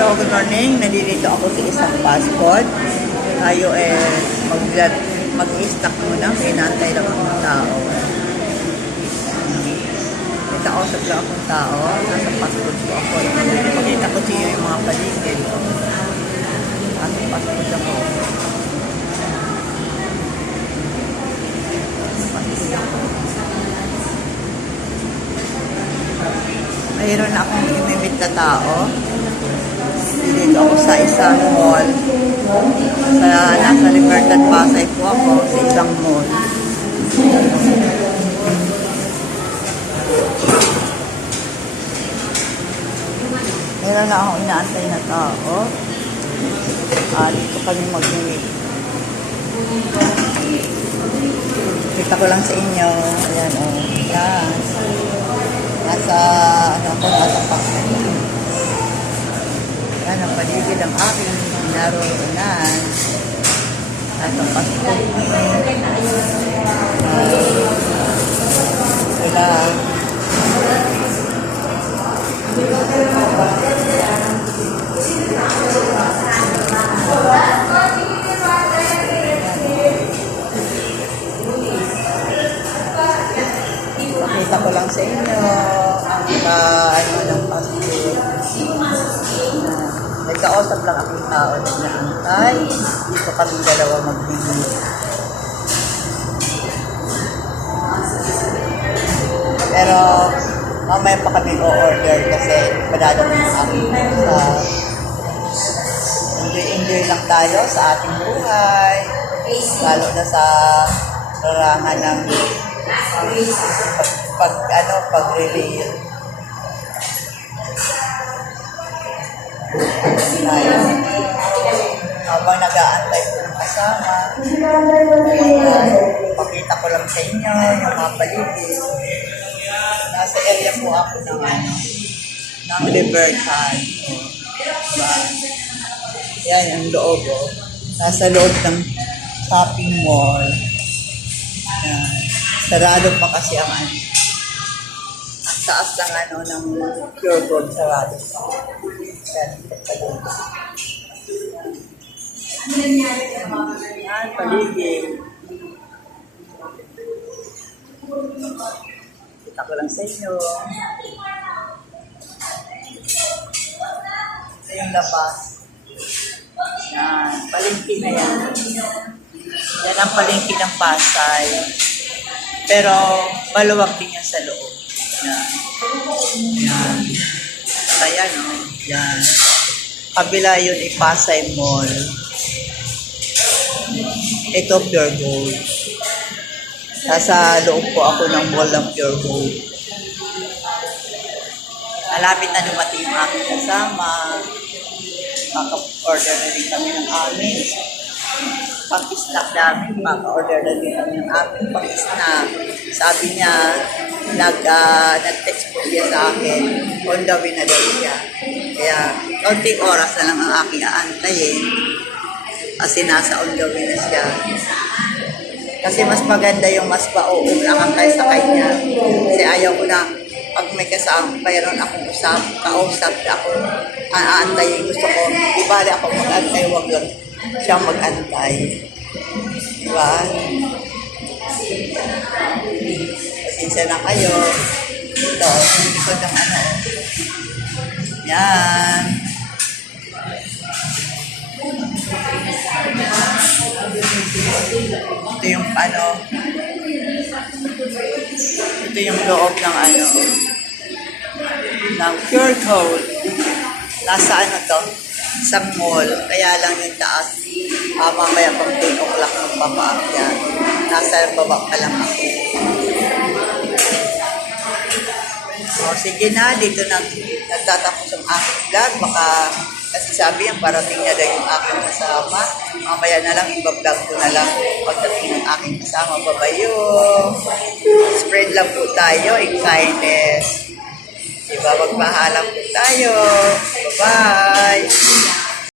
So, good morning. Nandito ako sa isang fast food. Tayo mag-i-stock muna. Pinantay lang akong tao. May kausap lang akong tao. Nasa fast food po ako. Pakita ko siya yung mga paligid. Nasa fast food ako. Mayroon akong imimit na tao. Dito ako sa isang mall. Nasa Libertad Pasay po ako sa isang mall. Meron na akong inaantay na tao. Dito kami mag-meet. Kita ko lang sa inyo. Ayan o. Yan. Nasa Pasay. Yan ang paligid ang aking naroonan. Nasa Pasay. Wala. Pakita ko lang sa inyo ang ng fast food. May kausap lang akong tao na naantay. Dito kami dalawa magbibili. Pero mamaya pa kami o-order kasi padadating yung aking sa enjoy lang tayo sa ating buhay. Lalo na sa larangan ng pag-release. Habang nag-aantay ko ng kasama, pakita ko lang sa inyo yung mga paligid. Nasa area po ako ng Libertad. Diba? Yan ang loob. Nasa loob ng shopping mall. Yan. Sarado pa kasi ang taas ng Pure Gold, sarado pa. Yan, paligid. Kita ko lang sa inyo. Ito yung labas. Yan, palengke na yan. Yan ang palengke ng Pasay. Pero maluwag din yan sa loob. Yan. Yan. Ayan o. Yan. Kabila yun ay Pasay Mall. Ito Pure Gold. Nasa loob po ako ng mall ng Pure Gold. Malapit na dumating yung aking kasama. Maka-order na rin kami ng amin. Pang-snack namin, maka-order na rin kami ng aming pang-snack. Sabi niya, nag-text po siya sa akin, on the way na daw siya. Kaya, kaunting oras na lang ang aking aantayin. Kasi nasa on the way na siya. Kasi mas maganda yung mas pauulangan kayo sa kanya. Kasi ayaw ko na, pag may kasama, mayroon akong kausap na ako, aantayin. Gusto ko, di bali ako mag-antay, wag lang siyang mag-antay. Diba? Pasensya na kayo. Ito, likod ng Yan. Ito yung ito yung loob ng ng Pure Gold. Nasa to? Isang mall. Kaya lang yung taas. Mamaya pang 10 o'clock magbaba. Yan. Nasa baba pa lang ako. O, sige na. Dito nagtatapos ang aking vlog. Baka kasi sabi yung parating na daw yung aking kasama. Mamaya na lang, iba-vlog ko na lang pagdating ng aking kasama. Babayo. Spread lang po tayo in kindness. Diba? Magpahalang po tayo. Bye-bye.